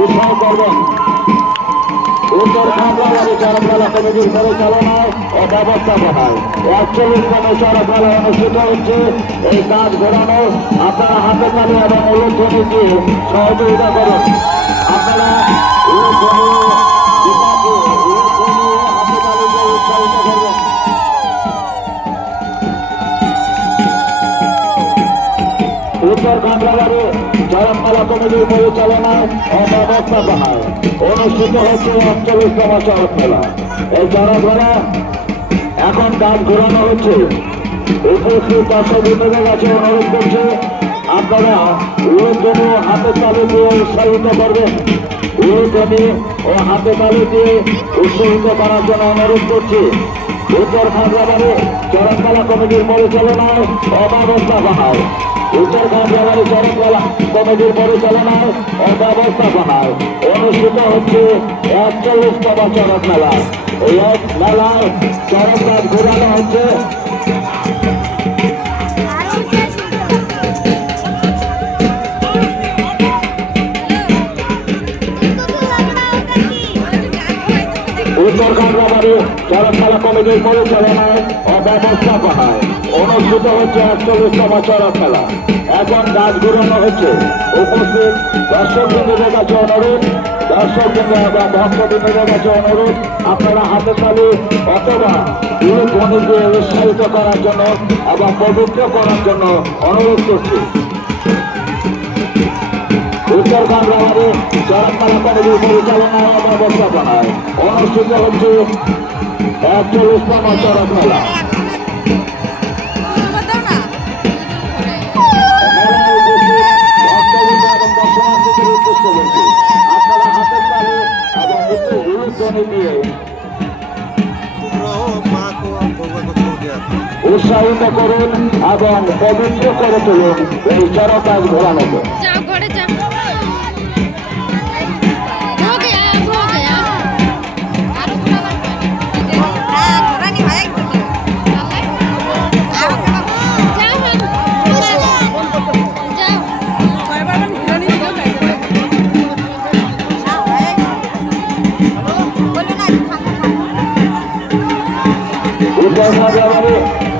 উৎসাহ করবেন। উত্তর খাগড়াবাড়ি চড়ক মেলা কমিটির পরিচালনায় ও ব্যবস্থাপনায় ৪১তম চড়ক মেলা অনুষ্ঠিত হচ্ছে। এই কাজ ঘোরানো আপনারা হাতে তালি এবং উল্লেখধ্বনি দিয়ে সহযোগিতা করুন। আপনারা হাতে তালি দিয়ে উৎসাহিত করবেন। উত্তর খাগড়াবাড়ি চড়ক মেলা কমিটির পরিচালনায় ও ব্যবস্থাপনায় অনুষ্ঠিত হচ্ছে ৪১তম চড়ক মেলা। এই চড়ক মেলা এখন কাজ ঘোরানো হচ্ছে। উপস্থিত দর্শকবৃন্দদের কাছে অনুরোধ করছে আপনারা উল্লেখধ্বনি ও হাতে তালি দিয়ে উৎসাহিত করবেন। উল্লেখধ্বনি ও হাতে তালি দিয়ে উৎসাহিত করার জন্য অনুরোধ করছি। উত্তর খাগড়াবাড়ি চড়ক মেলা কমিটির পরিচালনায় ও ব্যবস্থাপনায় উত্তর খাগড়াবাড়ি চড়ক মেলা কমিটির পরিচালনায় ও ব্যবস্থাপনায় অনুষ্ঠিত হচ্ছে ৪১তম চড়ক মেলা। এই এক মেলায় চড়ক গাছ ঘোরানো হচ্ছে। উত্তর খাগড়াবাড়ি চড়ক মেলা কমিটির পরিচালনায় ও ব্যবস্থাপনায় অনুষ্ঠিত হচ্ছে ৪১তম চড়ক মেলা। এখন গাছ ঘুরানো হচ্ছে। উপস্থিত দর্শকবৃন্দদের কাছে অনুরোধ, দর্শকবৃন্দ এবং ভক্তবৃন্দদের কাছে অনুরোধ আপনারা হাতে তালি অথবা ধ্বনি দিয়ে উৎসাহিত করার জন্য এবং পবিত্র করার জন্য অনুরোধ করছি। উত্তর খাগড়াবাড়ি চড়ক মেলা কমিটির পরিচালনায় ও ব্যবস্থাপনায় অনুষ্ঠিত হচ্ছে ৪১তম চড়ক মেলা। আপনারা হাতের তালি এবং উল্লেখধ্বনি দিয়ে উৎসাহিত করুন এবং পবিত্র করে তুলুন এই চড়ক গাছ ঘোরানোকে।